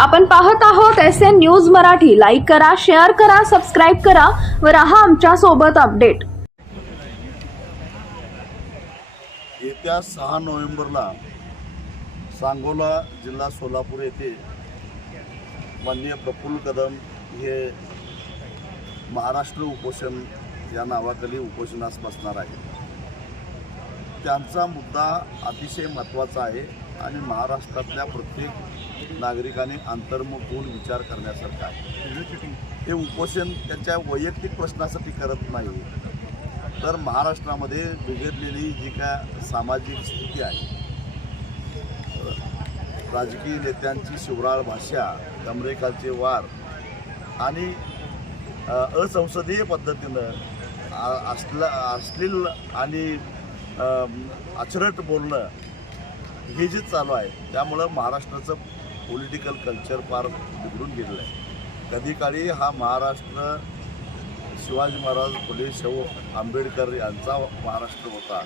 आपण पाहत आहोत S N news Marathi. Like करा शेअर करा सबस्क्राईब करा व राहा आमच्यासोबत अपडेट येत्या सहा नोव्हेंबरला सांगोला जिल्हा सोलापूर येथे माननीय प्रफुल्ल कदम हे महाराष्ट्र उपोषण या नावाखाली उपोषणास बसणार आहे त्यांचा मुद्दा अतिशय महत्त्वाचा आहे. आणि महाराष्ट्रातल्या प्रत्येक नागरिकाने अंतर्मुख होऊन विचार करण्यासारखा आहे. हे उपोषण त्यांच्या वैयक्तिक प्रश्नासाठी करत नाही. तर महाराष्ट्रामध्ये बिघडलेली जी काय सामाजिक स्थिती आहे राजकीय नेत्यांची शिवराळ भाषा दमरेखाचे वार आणि असंसदीय पद्धतीनं आ- असला अश्लील आणि आचरट बोलणं हे जे चालू आहे त्यामुळं महाराष्ट्राचं पॉलिटिकल कल्चर फार बिघडून गेलेलं आहे. कधी काळी हा महाराष्ट्र शिवाजी महाराज फुले शाहू आंबेडकर यांचा महाराष्ट्र होता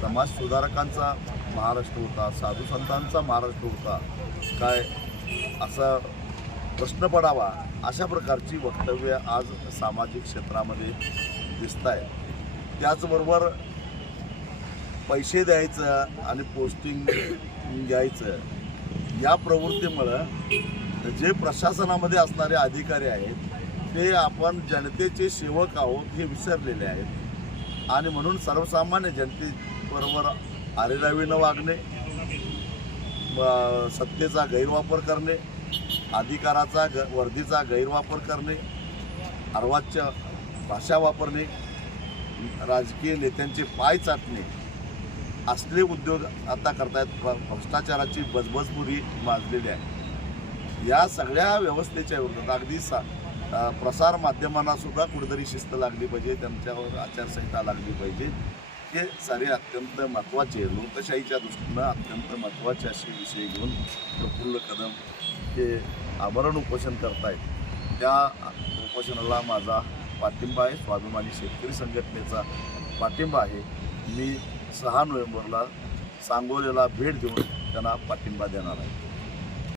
समाज सुधारकांचा महाराष्ट्र होता साधू संतांचा महाराष्ट्र होता काय असा प्रश्न पडावा अशा प्रकारची वक्तव्य आज सामाजिक क्षेत्रामध्ये दिसत आहे त्याचबरोबर पैसे द्यायचं आणि पोस्टिंग घ्यायचं या प्रवृत्तीमुळं जे प्रशासनामध्ये असणारे अधिकारी आहेत ते आपण जनतेचे सेवक आहोत हे विसरलेले आहेत. आणि म्हणून सर्वसामान्य जनतेबरोबर आरेरावीनं वागणे सत्तेचा गैरवापर करणे अधिकाराचा ग वर्दीचा गैरवापर करणे अर्वाच्य भाषा वापरणे राजकीय नेत्यांचे पाय चाटणे असले उद्योग आता करतायत भ्रष्टाचाराची बजबजपुरी माजलेली आहे. या सगळ्या व्यवस्थेच्या विरोधात अगदी सा प्रसारमाध्यमांनासुद्धा प्रसार माध्यमांना सुद्धा कुठेतरी शिस्त लागली पाहिजे त्यांच्यावर आचारसंहिता लागली पाहिजे. हे सारे अत्यंत महत्त्वाचे लोकशाहीच्या दृष्टीनं अत्यंत महत्त्वाचे असे विषय घेऊन प्रफुल्ल कदम हे आमरण उपोषण करतायत. त्या उपोषणाला माझा पाठिंबा आहे. स्वाभिमानी शेतकरी संघटनेचा पाठिंबा आहे. मी सहा नोव्हेंबरला सांगोलेला भेट देऊन त्यांना पाठिंबा देणार आहे.